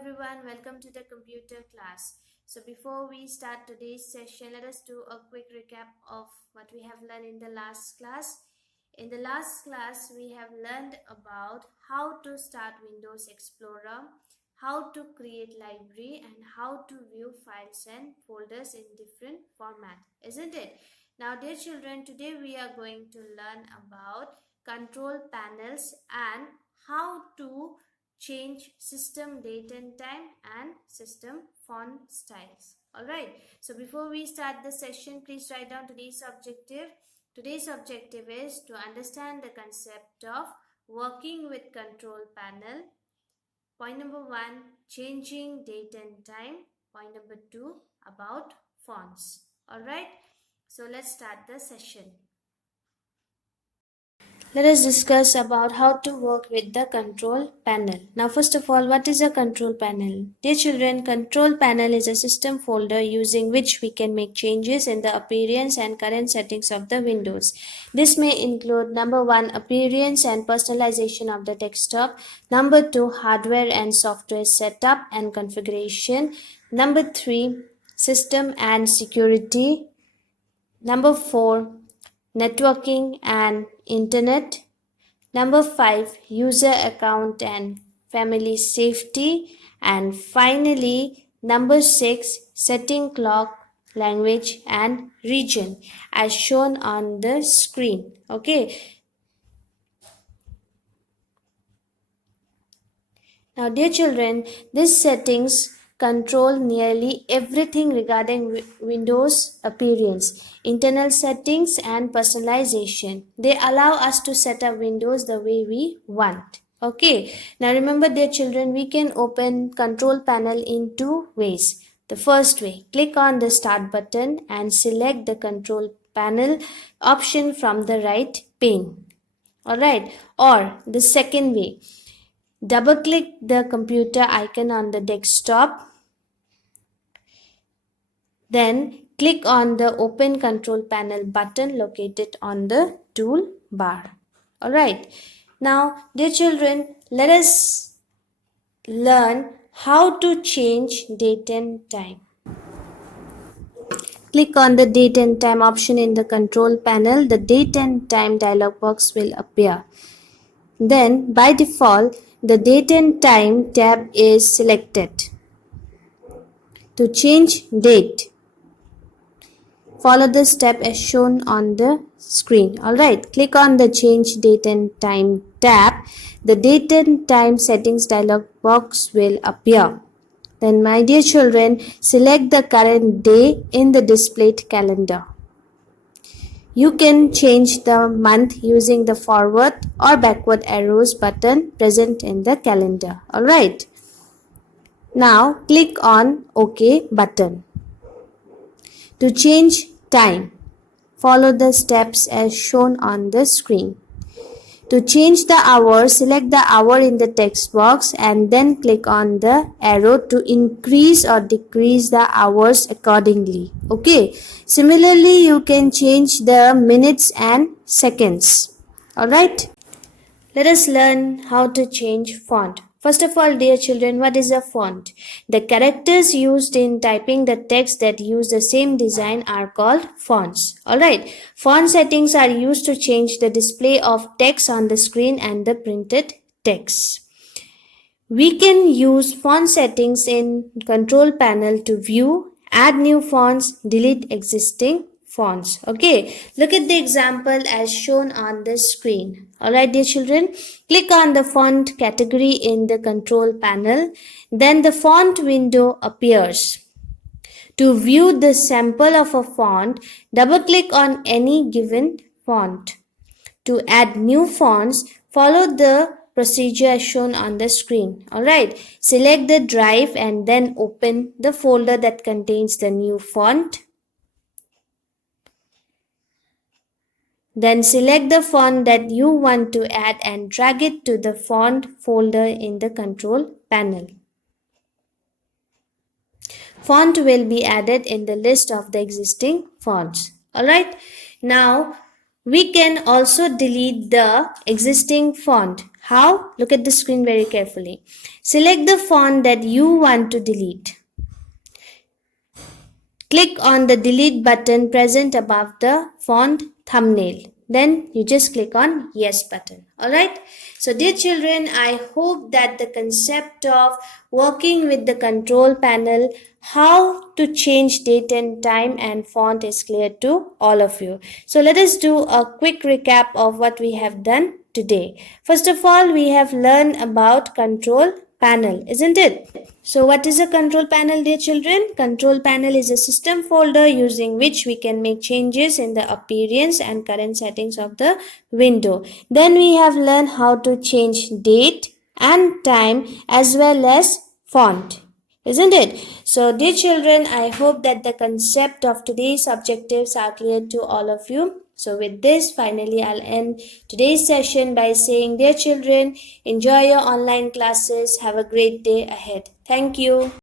everyone, welcome to the computer class. So before we start today's session, let us do a quick recap of what we have learned in the last class. In the last class, we have learned about how to start Windows Explorer, how to create library, and how to view files and folders in different format, isn't it? Now dear children, today we are going to learn about control panels and how to change system date and time and system font styles. Alright, so before we start the session, please write down today's objective. Today's objective is to understand the concept of working with control panel. Point number 1, changing date and time. Point number 2, about fonts. Alright, so let's start the session. Let us discuss about how to work with the control panel. Now first of all, what is a control panel? Dear children, control panel is a system folder using which we can make changes in the appearance and current settings of the Windows. This may include number 1, appearance and personalization of the desktop, number 2, hardware and software setup and configuration, number 3, system and security, number 4, networking and internet, number 5, user account and family safety, and finally number 6, setting clock, language and region as shown on the screen. Okay, now dear children, these settings control nearly everything regarding Windows appearance, internal settings and personalization. They allow us to set up Windows the way we want. Okay, now remember dear children, we can open control panel in two ways. The first way, click on the start button and select the control panel option from the right pane. Alright, or the second way, double click the computer icon on the desktop. Then click on the Open Control Panel button located on the toolbar. Alright, now dear children, let us learn how to change date and time. Click on the date and time option in the control panel. The date and time dialog box will appear. Then by default, the date and time tab is selected. To change date, follow the step as shown on the screen. Alright, click on the change date and time tab. The date and time settings dialog box will appear. Then my dear children, select the current day in the displayed calendar. You can change the month using the forward or backward arrows button present in the calendar. Alright. Now click on OK button. To change time, follow the steps as shown on the screen. To change the hour, select the hour in the text box and then click on the arrow to increase or decrease the hours accordingly. Okay. Similarly, you can change the minutes and seconds. Alright. Let us learn how to change font. First of all, dear children, what is a font? The characters used in typing the text that use the same design are called fonts. Alright, font settings are used to change the display of text on the screen and the printed text. We can use font settings in control panel to view, add new fonts, delete existing fonts. Okay, look at the example as shown on the screen. Alright dear children, click on the font category in the control panel. Then the font window appears. To view the sample of a font, double click on any given font. To add new fonts, follow the procedure as shown on the screen. Alright, select the drive and then open the folder that contains the new font. Then select the font that you want to add and drag it to the font folder in the control panel. Font will be added in the list of the existing fonts. Alright, now We can also delete the existing font. How? Look at the screen very carefully. Select the font that you want to delete. Click on the delete button present above the font thumbnail. Then you just click on yes button. Alright. So dear children, I hope that the concept of working with the control panel, how to change date and time and font is clear to all of you. So let us do a quick recap of what we have done today. First of all, we have learned about control panel, isn't it? So what is a control panel, dear children? Control panel is a system folder using which we can make changes in the appearance and current settings of the window. Then we have learned how to change date and time as well as font, isn't it? So dear children, I hope that the concept of today's objectives are clear to all of you. So with this, finally, I'll end today's session by saying, dear children, enjoy your online classes. Have a great day ahead. Thank you.